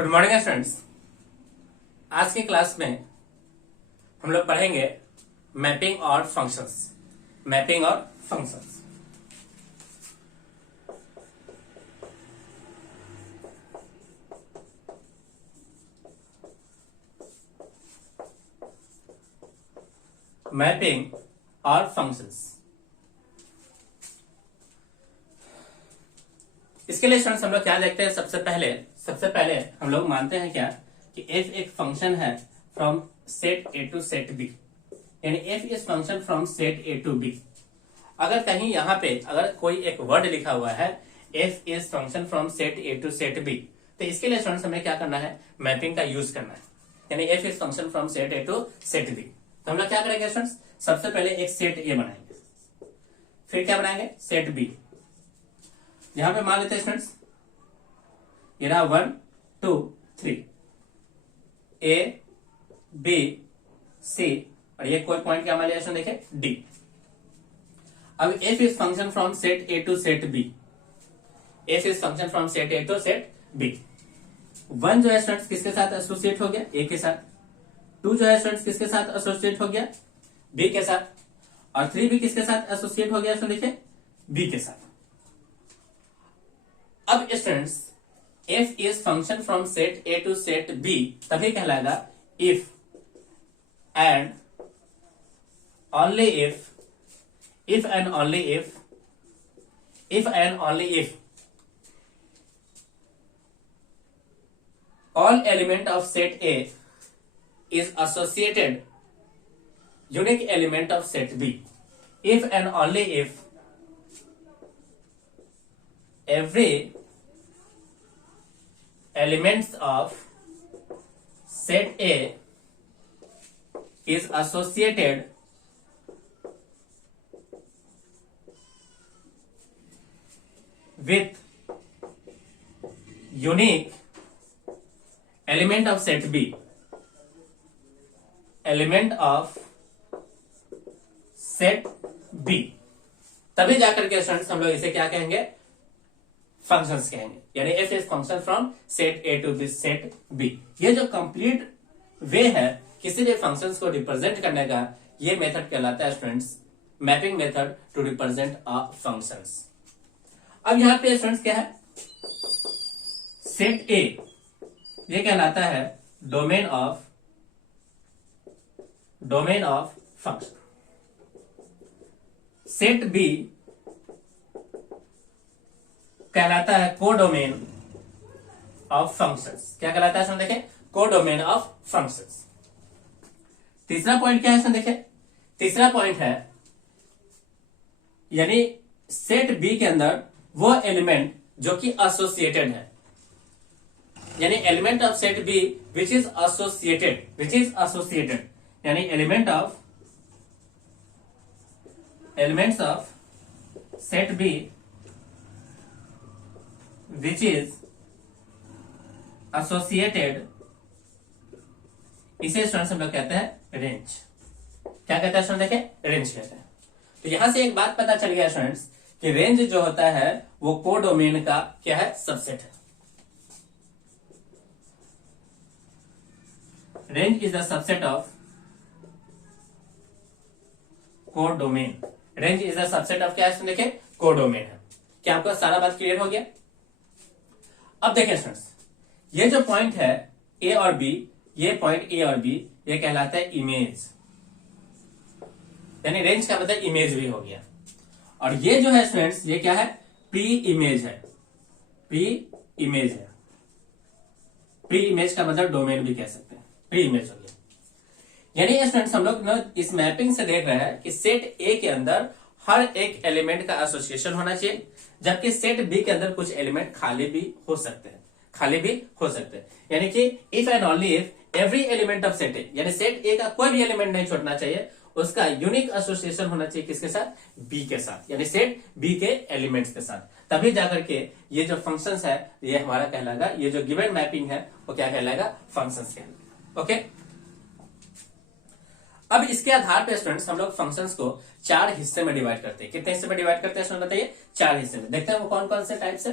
Good morning students. आज की class में हम लोग पढ़ेंगे मैपिंग और फंक्शंस। मैपिंग और फंक्शंस मैपिंग और फंक्शंस। इसके लिए स्टूडेंट्स हम लोग क्या देखते हैं? सबसे पहले हम लोग मानते हैं क्या कि f एक फंक्शन है from set A to set B, यानी f is function from set A to B. अगर कहीं यहाँ पे अगर कोई एक वर्ड लिखा हुआ है f is function from set A to set B, तो इसके लिए स्टूडेंट्स हमें क्या करना है? मैपिंग का यूज करना है, यानी f is function from set A to set B. तो हम लोग क्या करेंगे स्टूडेंट्स? सबसे पहले एक सेट ए बनाएंगे, फिर क्या बनाएंगे? Set B. यहां पे मान लेते हैं स्टूडेंट्स, ये रहा 1 2 3, ए बी सी, और ये कोई पॉइंट क्या मान लिया स्टूडेंट? देखिए डी। अब F is function from set A to set B, F is function from set A to set B. 1 जो है स्टूडेंट्स किसके साथ एसोसिएट हो गया? ए के साथ। 2 जो है स्टूडेंट्स किसके साथ एसोसिएट हो गया? बी के साथ। और 3 भी किसके साथ एसोसिएट हो गया स्टूडेंट? देखिए बी के साथ। अब students f is function from set a to set b तभी कहलाएगा if and only if and only if and only if all element of set A is associated unique element of set B, if and only if every elements of set A is associated with unique element of set B, element of set B, तभी जाकर के students हम लोग इसे क्या कहेंगे? Functions कहेंगे, यानी f is function from set A to set B. ये जो कंप्लीट वे है किसी भी फंक्शंस को रिप्रेजेंट करने का, ये मेथड कहलाता है students mapping method to represent a functions. अब यहां पे स्टूडेंट्स क्या है? सेट ए ये कहलाता है domain of function. Set B कहलाता है कोडोमेन ऑफ फंक्शंस। क्या कहलाता है? देखें कोडोमेन ऑफ फंक्शंस। तीसरा पॉइंट क्या है? देखें तीसरा पॉइंट है यानी सेट बी के अंदर वो एलिमेंट जो कि एसोसिएटेड है, यानी element of set B which is associated, यानी elements of set B which is associated, इसे स्टूडेंट्स हम लोग कहते हैं रेंज। क्या कहते हैं स्टूडेंट? देखें रेंज कहते हैं। तो यहां से एक बात पता चल गया स्टूडेंट्स कि रेंज जो होता है वो कोडोमेन का क्या है? सबसेट है। Range is the subset of codomain. Range is the subset of क्या है? देखें कोडोमेन है। क्या आपको सारा बात क्लियर हो गया? अब देखें स्टूडेंट्स, ये जो पॉइंट है ए और बी, ये पॉइंट ए और बी ये कहलाता है इमेज, यानी रेंज का मतलब इमेज भी हो गया। और ये जो है स्टूडेंट्स ये क्या है? प्री इमेज है। प्री इमेज का मतलब डोमेन भी कह सकते हैं, प्री इमेज हो गया। यानी स्टूडेंट्स हम लोग ना इस मैपिंग से देख रहे हैं कि सेट ए के अंदर हर एक एलिमेंट का एसोसिएशन होना चाहिए, जबकि सेट बी के अंदर कुछ एलिमेंट खाली भी हो सकते हैं। यानी कि if and only if every element of set ए, यानी सेट ए का कोई भी एलिमेंट नहीं छोड़ना चाहिए, उसका यूनिक एसोसिएशन होना चाहिए किसके साथ? बी के साथ, यानी सेट बी के एलिमेंट्स के साथ। तभी जाकर के ये जो फंक्शंस है ये हमारा कहलाएगा, ये जो गिवन मैपिंग है वो क्या कहलाएगा? फंक्शंस कहलाएगा। ओके, अब इसके आधार पे स्टूडेंट्स हम लोग फंक्शंस को 4 हिस्से में डिवाइड करते हैं। कितने हिस्से में डिवाइड करते हैं स्टूडेंट बताइए? 4 हिस्से में। देखते हैं वो कौन कौन से टाइप्स है।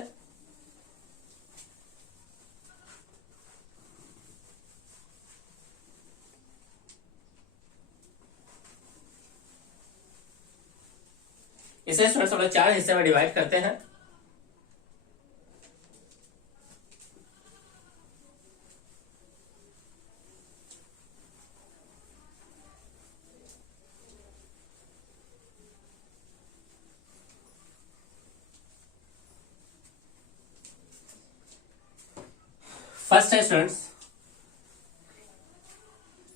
इसे स्टूडेंट्स हम लोग 4 हिस्से में डिवाइड करते हैं। फर्स्ट है स्टूडेंट्स,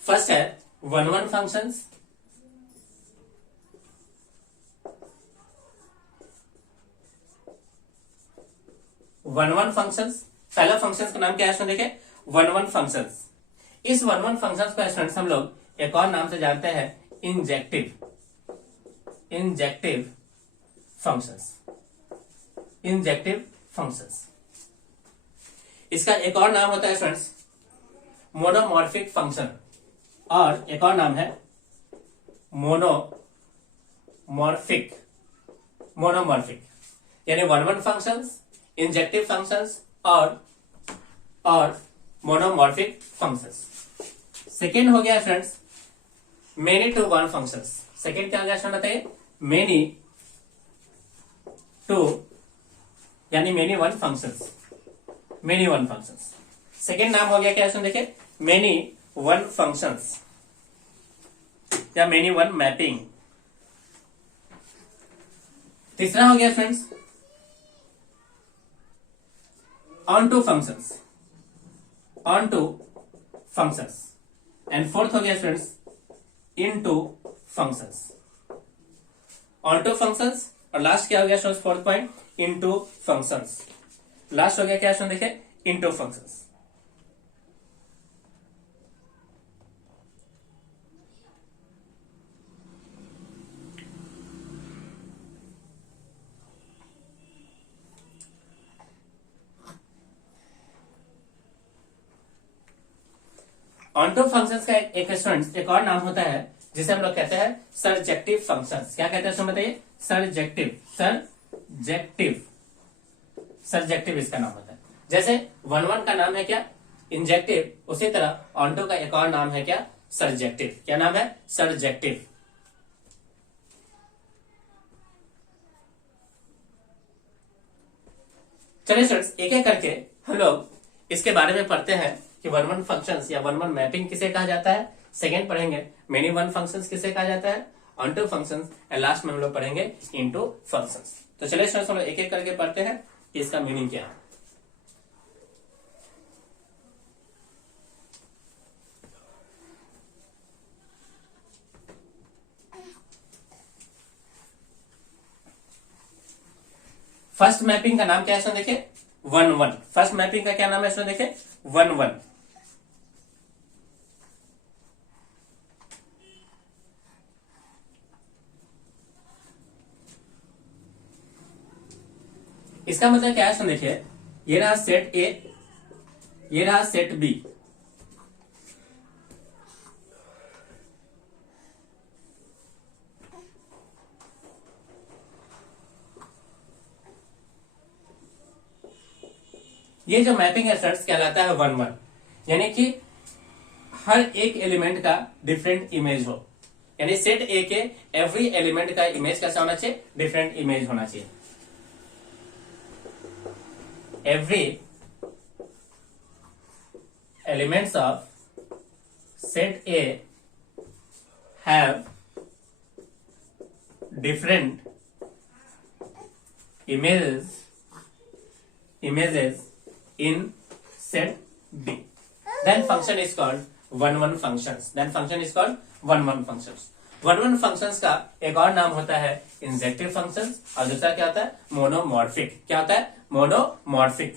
फर्स्ट है 1-1 फंक्शंस। वन वन फंक्शंस, पहला फंक्शंस का नाम क्या है स्टूडेंट, देखिए 1-1 फंक्शंस। इस 1-1 फंक्शंस को स्टूडेंट्स हम लोग एक और नाम से जानते हैं, इंजेक्टिव फंक्शंस। इंजेक्टिव फंक्शंस, इसका एक और नाम होता है स्टूडेंट्स मोनोमॉर्फिक फंक्शन, और एक और नाम है मोनोमॉर्फिक। यानी 1-1 फंक्शंस, इंजेक्टिव फंक्शंस और मोनोमॉर्फिक फंक्शंस। सेकेंड हो गया friends many to one functions. Second क्या हो गया स्टूडेंट बताइए, मेनी टू यानी मेनी वन फंक्शंस। सेकेंड नाम हो गया क्या स्टूडेंट, देखिए मेनी वन फंक्शंस या मेनी वन मैपिंग। तीसरा हो गया friends onto functions, and fourth हो गया friends into functions. Onto functions और लास्ट क्या हो गया students, fourth point into functions. Last हो गया क्या स्टूडेंट, देखिए इनटू फंक्शंस। ऑनटू फंक्शंस का एक स्टूडेंट्स एक और नाम होता है जिसे हम लोग कहते हैं सर्जेक्टिव फंक्शंस। क्या कहते हैं स्टूडेंट बताइए, सर्जेक्टिव इसका नाम होता है। जैसे 1-1 का नाम है क्या, इंजेक्टिव, उसी तरह ऑनटू का एक और नाम है क्या, सर्जेक्टिव। क्या नाम है, सर्जेक्टिव। चलिए स्टूडेंट्स एक एक करके हम लोग इसके बारे में पढ़ते हैं कि 1-1 फंक्शंस या 1-1 मैपिंग किसे कहा जाता है। सेकेंड पढ़ेंगे मेनी वन फंक्शंस किसे कहा जाता है, ऑनटू फंक्शंस, एंड लास्ट में हम लोग पढ़ेंगे इनटू फंक्शंस। तो चलिए स्टूडेंट्स हम लोग एक एक करके पढ़ते हैं कि इसका मीनिंग क्या है। फर्स्ट मैपिंग का नाम क्या है, देखिए 1-1। फर्स्ट मैपिंग का क्या नाम है, देखिए 1-1। इसका मतलब क्या है, देखिए ये रहा सेट ए, ये रहा सेट बी। ये जो मैपिंग है फ्रेंड्स कहलाता है 1-1, यानी कि हर एक एलिमेंट का डिफरेंट इमेज हो। यानी सेट ए के एवरी एलिमेंट का इमेज कैसा होना चाहिए, डिफरेंट इमेज होना चाहिए। Every elements of set A have different images in set B. Then function is called 1-1 functions. 1-1 functions का एक और नाम होता है इंजेक्टिव फंक्शंस, और दूसरा क्या होता है, मोनोमॉर्फिक। क्या होता है, मोनोमॉर्फिक।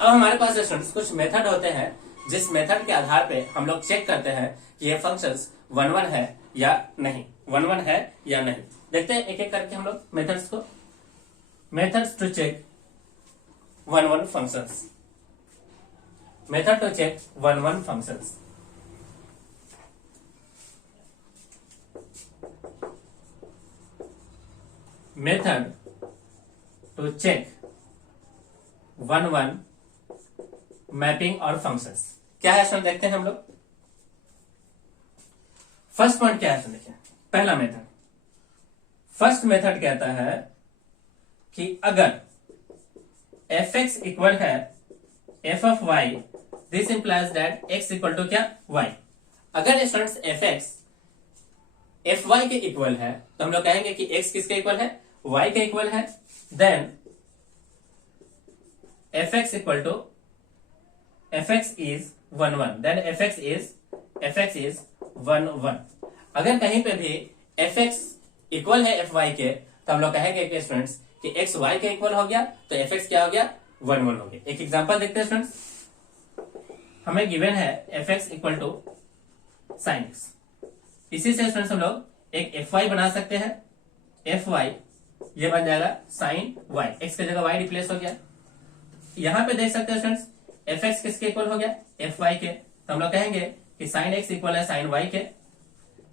अब हमारे पास स्टूडेंट्स कुछ मेथड होते हैं जिस मेथड के आधार पे हम लोग चेक करते हैं कि ये फंक्शंस 1-1 है या नहीं, 1-1 है या नहीं। देखते हैं एक एक करके हम लोग मेथड्स को। Methods to check 1-1 functions. Method to check 1-1 functions. Method to check one one mapping और फंक्शंस। क्या है इसमें देखते हैं हम लोग। फर्स्ट पॉइंट क्या है इसमें देखिए, पहला मेथड, फर्स्ट मेथड कहता है कि अगर एफ एक्स इक्वल है F of Y, this implies that X equal to क्या, वाई। अगर students F X F Y के इक्वल है तो हम लोग कहेंगे कि एक्स किसके इक्वल है, वाई के इक्वल है। Then F X equal to F X is one one, then F X is one one. अगर कहीं पे भी एफ एक्स इक्वल है एफ वाई के तो हम लोग कहेंगे कि स्टूडेंट्स कि एक्स वाई के इक्वल हो गया तो एफ एक्स क्या हो गया, वन वन हो गया। एक एग्जांपल देखते हैं स्टूडेंट्स, हमें गिवन है F X equal to sine X. इसी से स्टूडेंट्स हम लोग एक एफ वाई बना सकते हैं, एफ वाई ये बन जाएगा साइन वाई, एक्स की जगह वाई रिप्लेस हो गया। यहां पे देख सकते हैं स्टूडेंट्स एफ एक्स किसके इक्वल हो गया, एफ वाई के, तो हम लोग कहेंगे कि साइन एक्स इक्वल है साइन वाई के,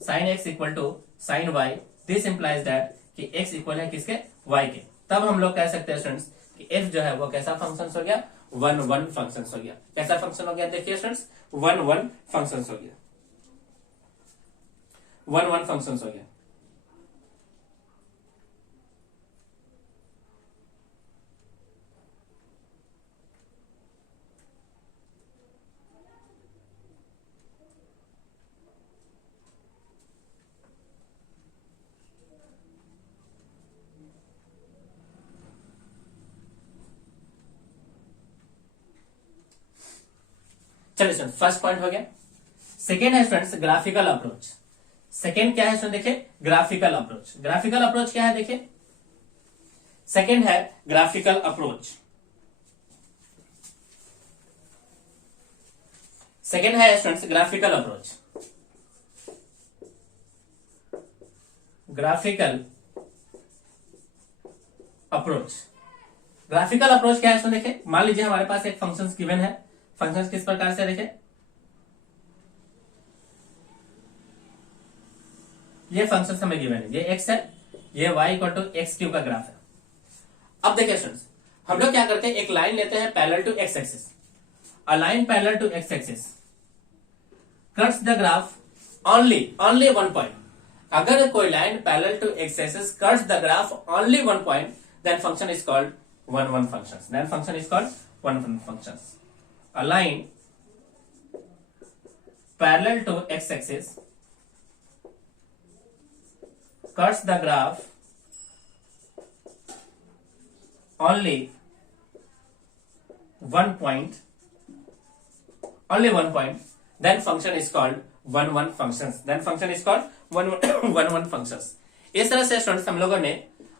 sine X equal to sine Y, this implies that कि एक्स इक्वल है किसके, वाई के। तब हम लोग कह सकते हैं स्टूडेंट्स कि एफ जो है वो कैसा फंक्शन हो गया, वन वन फंक्शन हो गया। कैसा फंक्शन हो गया देखिए स्टूडेंट्स, वन वन फंक्शन हो गया, वन वन फंक्शन हो गया। चलिए स्टूडेंट फर्स्ट पॉइंट हो गया। सेकेंड है स्टूडेंट्स ग्राफिकल अप्रोच। सेकेंड क्या है स्टूडेंट देखिए, ग्राफिकल अप्रोच। ग्राफिकल अप्रोच क्या है देखिए, सेकेंड है ग्राफिकल अप्रोच। सेकेंड है students graphical approach. Graphical approach, graphical approach क्या है इसमें देखें, मान लीजिए हमारे पास एक फंक्शन गिवन है। फंक्शन किस प्रकार से देखें, ये फंक्शन हमें गिवन है, ये एक्स है, ये Y equal to X cube का ग्राफ है। अब देखिए स्टूडेंट्स हम लोग क्या करते हैं, एक लाइन लेते हैं parallel to X axis, a line parallel to X axis cuts the graph only one point. अगर कोई line parallel to X axis cuts the graph only one point, then function is called one one functions, then function is called one one functions। a line parallel to x axis cuts the graph only one point, then function is called one one functions, then function is called one one functions। इस तरह से students हम लोगों ने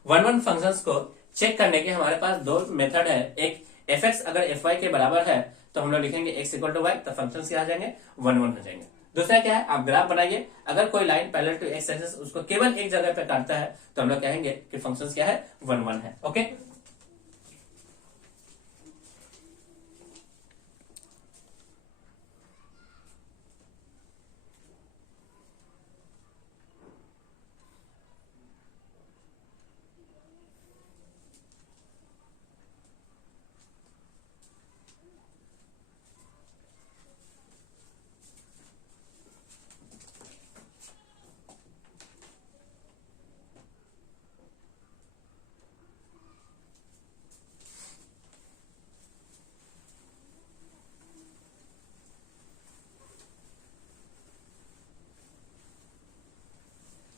one one functions को check करने के हमारे पास दो मेथड है। एक एफ एक्स अगर एफ वाई के बराबर है तो हम लोग लिखेंगे एक्स इक्वल टू वाई, तो फंक्शंस क्या आ जाएंगे, वन वन हो जाएंगे। दूसरा क्या है, आप ग्राफ बनाइए, अगर कोई line parallel to X axis उसको केवल एक जगह पे काटता है तो हम लोग कहेंगे कि फंक्शंस क्या है, वन वन है। ओके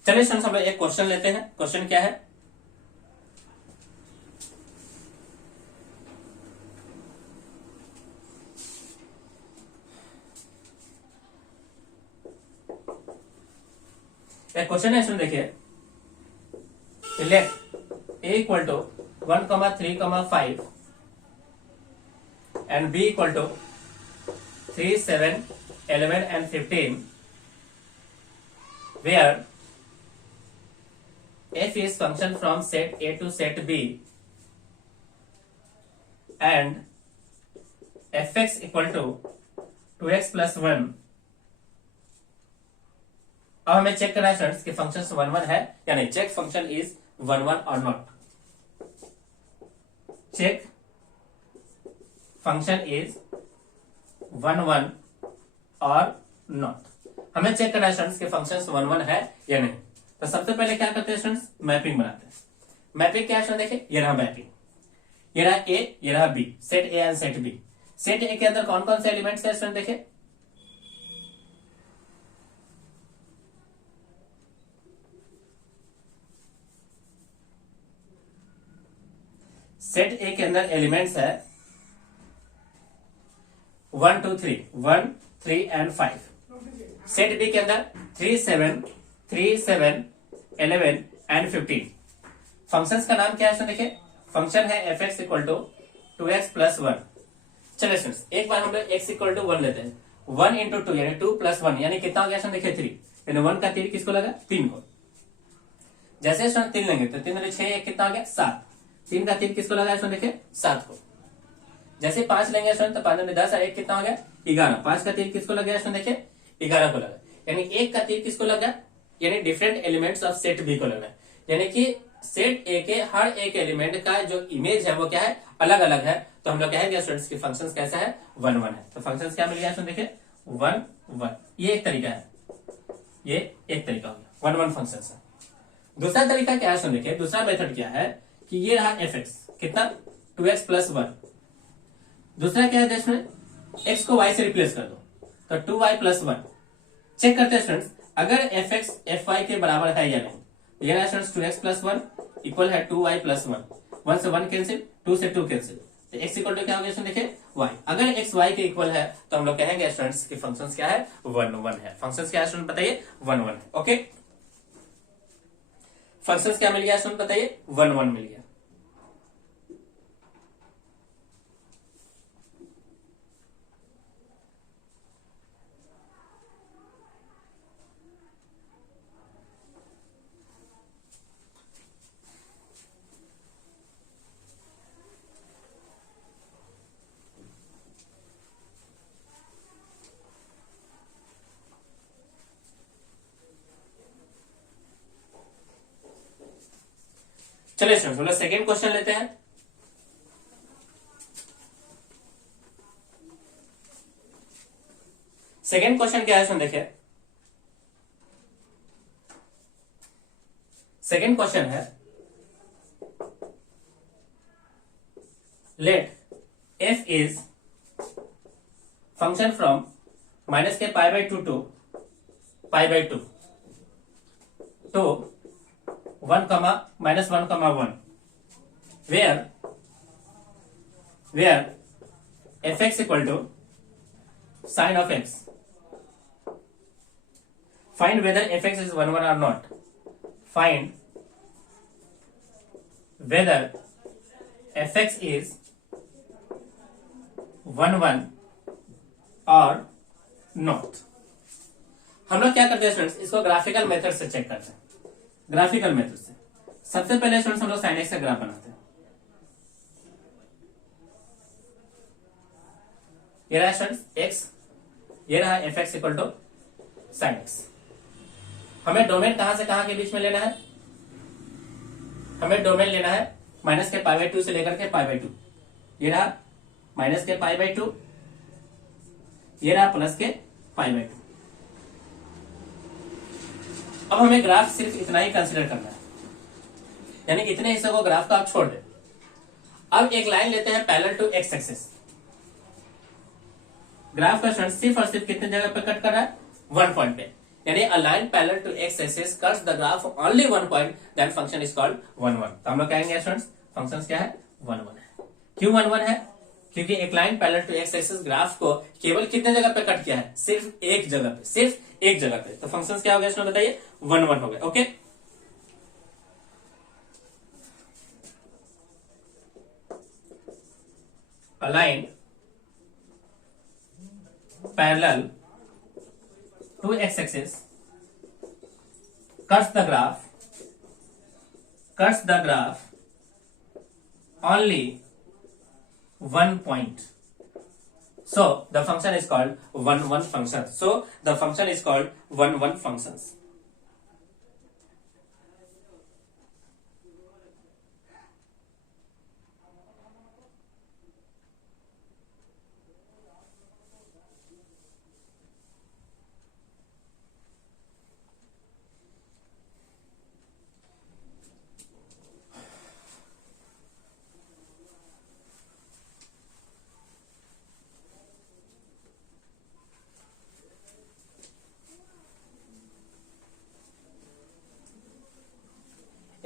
चलिए स्टूडेंट्स हम लोग एक क्वेश्चन लेते हैं। क्वेश्चन क्या है, एक क्वेश्चन है इसमें देखिए, let A equal to 1,3,5 and b equal to 3, 7, 11 and 15 where f is function from set A to set B and fx equal to 2x plus 1। अब हमें चेक करना है स्टूडेंट्स कि फंक्शन वन वन है या नहीं। Check function is 1 1 or not. Check function is 1 1 or not. हमें check करना है स्टूडेंट्स के फंक्शन 1 1 है या नहीं। तो सबसे पहले क्या करते हैं स्टूडेंट्स, मैपिंग बनाते हैं। मैपिंग क्या है देखिए, ये रहा मैपिंग, ये रहा ए, ये रहा B, set A and set B. Set A के अंदर कौन कौन से एलिमेंट्स है स्टूडेंट देखिए, सेट ए के अंदर एलिमेंट्स है 1 2 3, 1 3 एंड 5। सेट बी के अंदर 3 7, 3 7, 11 एंड 15। फंक्शंस का नाम क्या है देखिए, फंक्शन है F X equal to 2x plus 1। चलिए स्टूडेंट्स, एक बार हम लोग x इक्वल टू 1 लेते हैं। 1 इंटू 2 यानी 2 प्लस 1 यानी कितना हो गया देखिए 3, यानी 1 का तीर किसको लगा, 3 को। जैसे स्टूडेंट 3 लेंगे तो 3 6 1 कितना हो गया 7, 3 का तीर किसको लगा स्टूडेंट देखिए 7 को। जैसे 5 लेंगे स्टूडेंट तो 5 में 10 और 1 कितना हो गया 11, 5 का तीर किसको लगा स्टूडेंट देखिए 11 को लगा, यानी 1 का तीर किसको लगा, यानी different elements of set B को लगा, यानी कि सेट ए के हर एक एलिमेंट का जो इमेज है वो क्या है, अलग अलग है। तो हम लोग कहेंगे स्टूडेंट्स की फंक्शंस कैसा है, 1 1 है। तो फंक्शंस क्या मिल गया स्टूडेंट देखिए 1 1, ये एक तरीका है, ये एक तरीका हो गया 1 1 फंक्शंस है। दूसरा तरीका क्या है देखिए, दूसरा मेथड क्या है कि ये रहा एफ एक्स कितना 2x प्लस 1। दूसरा क्या है इसमें, x को y से रिप्लेस कर दो तो 2y प्लस 1। चेक करते हैं स्टूडेंट्स, अगर एफ एक्स एफ वाई के बराबर है या नहीं। ये रहा स्टूडेंट्स 2x प्लस 1 इक्वल है 2y प्लस 1, 1 से 1 कैंसिल, 2 से 2 कैंसिल, तो x इक्वल टू क्या हो गया देखिए y। अगर x y के इक्वल है तो हम लोग कहेंगे स्टूडेंट्स की फंक्शंस क्या है 1 1 है। फंक्शंस क्या है स्टूडेंट बताइए 1 1 है। ओके, फंक्शंस क्या मिल गया स्टूडेंट बताइए 1 1 मिल गया। चलिए स्टूडेंट्स बोलो सेकेंड क्वेश्चन लेते हैं। सेकेंड क्वेश्चन क्या है सुन देखिए, सेकेंड क्वेश्चन है let f is function from minus के pi by 2 to pi by 2 to 1 comma minus 1 comma 1 where fx equal to sine of x. Find whether fx is 1 1 or not. Find whether fx is 1 1 or not. हम लोग क्या करते हैं students, इसको graphical method से check करते हैं। Graphical method से सबसे पहले स्टूडेंट्स हम लोग साइन एक्स का ग्राफ बनाते हैं। ये रहा स्टूडेंट्स एक्स, ये रहा F X equal to sine X. हमें डोमेन कहां से कहां के बीच में लेना है, हमें डोमेन लेना है माइनस के पाई बाई 2 से लेकर के पाई बाई 2। ये रहा माइनस के पाई बाई 2, ये रहा प्लस के पाई बाई 2। अब हमें ग्राफ सिर्फ इतना ही कंसीडर करना है, यानी इतने हिस्से को ग्राफ का आप छोड़ दें। अब एक लाइन लेते हैं parallel to X axis. Graph का स्टूडेंट सिर्फ और सिर्फ कितने जगह पे कट कर रहा है, 1 पॉइंट पे, यानी a line parallel to X axis cuts the graph only 1 point, then function is called 1 1। तो हम लोग कहेंगे स्टूडेंट्स फंक्शन क्या है 1 1 है। क्यों 1 1 है, क्योंकि एक line parallel to X axis graph को केवल कितने जगह पे कट किया है, सिर्फ एक जगह पे, सिर्फ एक जगह पे। तो फंक्शन क्या हो गया इसमें बताइए 1 1 हो गया। Okay, a line parallel to x-axis cuts the graph only 1 point, so the function is called 1 1 function. So the function is called 1 1 functions.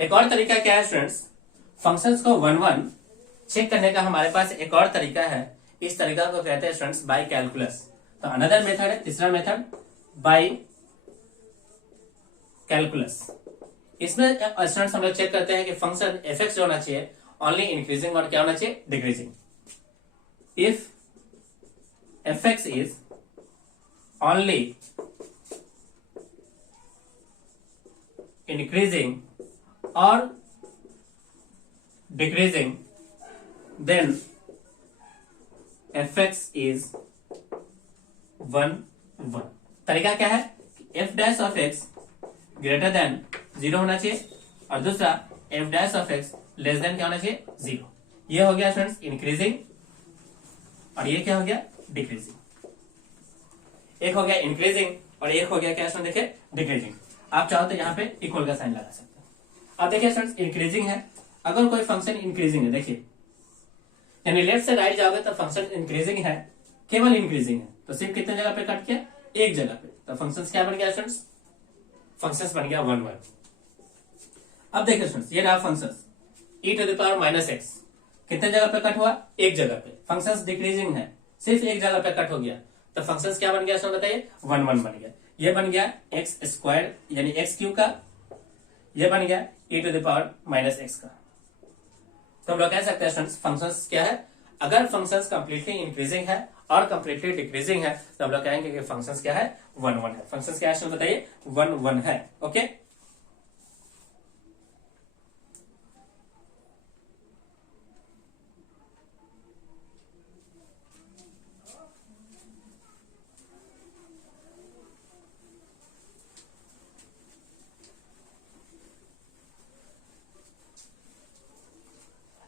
एक और तरीका क्या है स्टूडेंट्स, फंक्शंस को वन वन चेक करने का हमारे पास एक और तरीका है। इस तरीका को कहते हैं स्टूडेंट्स बाय कैलकुलस। तो अनदर मेथड है, तीसरा मेथड बाय कैलकुलस। इसमें स्टूडेंट्स हम लोग चेक करते हैं कि फंक्शन एफ एक्स जो होना चाहिए ओनली इंक्रीजिंग और क्या होना चाहिए decreasing. If F X is only increasing or decreasing, then fx is 1 1। तरीका क्या है, f dash of x greater than 0 होना चाहिए और दूसरा f dash of x less than क्या होना चाहिए 0। ये हो गया स्टूडेंट्स इंक्रीजिंग और ये क्या हो गया डिक्रीजिंग। एक हो गया इंक्रीजिंग और एक हो गया क्या स्टूडेंट देखिए डिक्रीजिंग। आप चाहो तो यहाँ पे इक्वल का साइन लगा सकते हैं। अब देखिए स्टूडेंट्स इंक्रीजिंग है, अगर कोई फंक्शन इंक्रीजिंग है, देखिए यानी लेफ्ट से राइट जाओगे तो फंक्शन इंक्रीजिंग है, केवल इंक्रीजिंग है, तो सिर्फ कितने जगह पे कट किया, एक जगह पे, तो फंक्शन क्या बन गया स्टूडेंट्स, फंक्शन बन गया 1 1। अब देखिए स्टूडेंट्स ये रहा function e to the power minus X, कितने जगह पे कट हुआ, एक जगह पे। फंक्शन डिक्रीजिंग है, सिर्फ एक जगह पे कट हो गया, तो फंक्शन क्या बन गया स्टूडेंट बताइए 1 1 बन गया। ये बन गया एक्स स्क्वायर यानी एक्स क्यू का, ये बन गया e to the power minus X का। तो हम लोग कह सकते हैं स्टूडेंट्स फंक्शंस क्या है, अगर फंक्शंस कंप्लीटली इंक्रीजिंग है और कंप्लीटली डिक्रीजिंग है तो हम लोग कहेंगे कि फंक्शंस क्या है 1 1 है। फंक्शंस क्या है बताइए 1 1 है। ओके,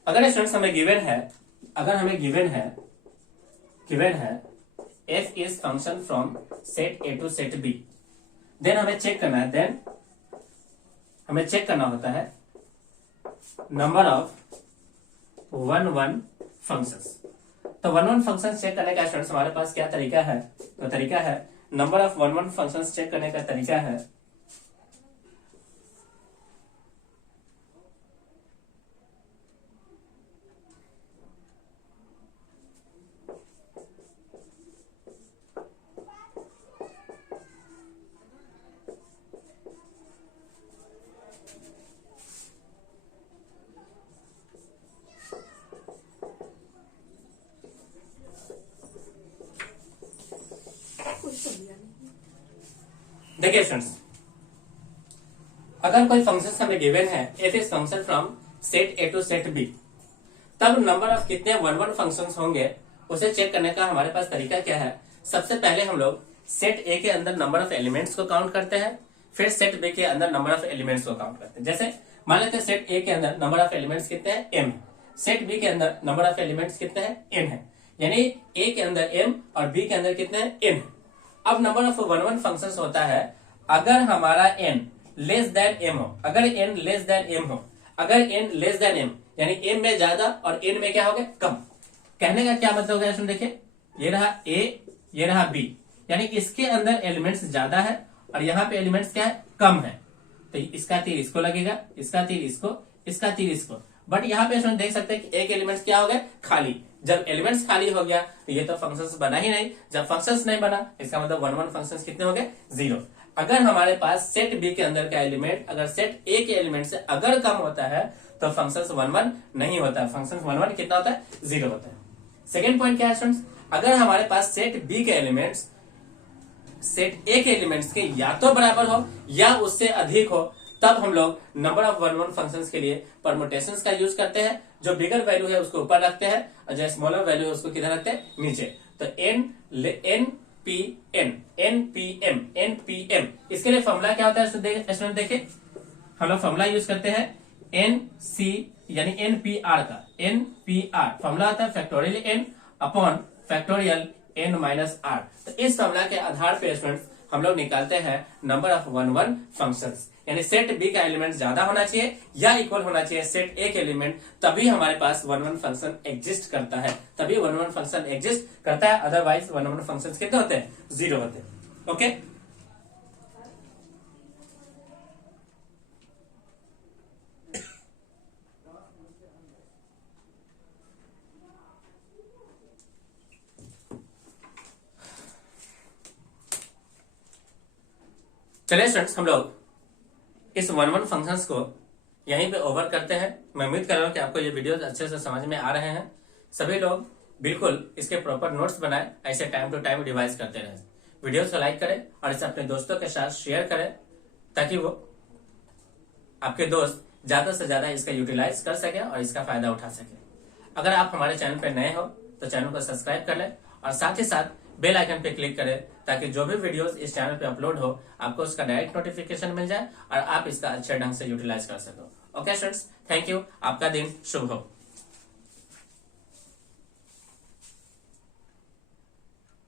अगर स्टूडेंट्स हमें गिवन है, अगर हमें गिवन है f is function from set a to set b, then हमें चेक करना है, देन हमें चेक करना होता है नंबर ऑफ 1 1 फंक्शंस। तो 1 1 फंक्शंस चेक करने का स्टूडेंट्स हमारे पास क्या तरीका है, तो तरीका है नंबर ऑफ 1 1 फंक्शंस चेक करने का तरीका है देखिए स्टूडेंट्स, अगर कोई फंक्शन हमें गिवन है F is function from set A to set B, तब नंबर ऑफ कितने 1 1 फंक्शंस होंगे उसे चेक करने का हमारे पास तरीका क्या है। सबसे पहले हम लोग सेट ए के अंदर नंबर ऑफ एलिमेंट्स को काउंट करते हैं, फिर सेट बी के अंदर नंबर ऑफ एलिमेंट्स को काउंट करते हैं। जैसे मान लेते हैं सेट ए के अंदर नंबर ऑफ एलिमेंट्स कितने हैं m, सेट बी के अंदर नंबर ऑफ एलिमेंट्स कितने हैं n है, यानी ए के अंदर m और बी के अंदर कितने हैं n। अब नंबर ऑफ 1 1 फंक्शंस होता है अगर हमारा n लेस देन m हो, अगर n लेस देन m हो, अगर n लेस देन m यानी m में ज्यादा और n में क्या हो गया कम। कहने का क्या मतलब हो गया, देखिए ये रहा a, ये रहा b, यानी इसके अंदर एलिमेंट्स ज्यादा है और यहाँ पे एलिमेंट्स क्या है कम है, तो इसका तीर इसको लगेगा, इसका तीर इसको, इसका तीर इसको। बट यहाँ पे देख सकते हैं कि एक एलिमेंट्स क्या हो गया खाली। जब एलिमेंट्स खाली हो गया तो ये तो फंक्शंस बना ही नहीं, जब फंक्शंस नहीं बना इसका मतलब 1 1 फंक्शंस कितने हो गए 0। अगर हमारे पास सेट बी के अंदर का एलिमेंट अगर सेट ए के एलिमेंट से अगर कम होता है तो फंक्शंस 1 1 नहीं होता, फंक्शंस 1 1 कितना होता है 0 होता है। सेकेंड पॉइंट क्या है स्टूडेंट्स, अगर हमारे पास सेट बी के एलिमेंट्स सेट ए के एलिमेंट्स के या तो बराबर हो या उससे अधिक हो, तब हम लोग नंबर ऑफ 1 1 फंक्शंस के लिए परमुटेशंस का यूज करते हैं। जो बिगर वैल्यू है उसको ऊपर रखते हैं और जो स्मॉलर वैल्यू है उसको किधर रखते हैं नीचे। तो n p n n p m n p m, इसके लिए फॉर्मूला क्या होता है स्टूडेंट देखिए, हम लोग फॉर्मूला यूज करते हैं n c यानी n p r का, n p r फॉर्मूला होता है factorial n upon factorial n minus r। तो इस फॉर्मूला के आधार पे स्टूडेंट्स हम लोग निकालते हैं नंबर ऑफ 1 1 फंक्शंस, यानी सेट बी का एलिमेंट ज्यादा होना चाहिए या इक्वल होना चाहिए सेट ए के एलिमेंट, तभी हमारे पास 1 1 फंक्शन एग्जिस्ट करता है, तभी 1 1 फंक्शन एग्जिस्ट करता है, अदरवाइज 1 1 फंक्शन कितने होते हैं 0 होते हैं। ओके, चलिए स्टूडेंट्स, हम लोग इस 1-1 फंक्शंस को यहीं पे ओवर करते हैं। मैं उम्मीद कर रहा हूँ कि आपको ये वीडियोस अच्छे से समझ में आ रहे हैं। सभी लोग बिल्कुल इसके प्रॉपर नोट्स बनाए, ऐसे टाइम टू टाइम रिवाइज करते रहें। वीडियोस को लाइक करें और इसे अपने दोस्तों के साथ शेयर करें ताकि वो आपके दोस्त ज्यादा से ज्यादा इसका यूटिलाइज कर सके और इसका फायदा उठा सके। अगर आप हमारे चैनल पर नए हो तो चैनल को सब्सक्राइब कर लें और साथ ही साथ बेल आइकन पे क्लिक करें ताकि जो भी वीडियोस इस चैनल पे अपलोड हो आपको उसका डायरेक्ट नोटिफिकेशन मिल जाए और आप इसका अच्छे ढंग से यूटिलाइज कर सको। Okay students, thank you. आपका दिन शुभ हो।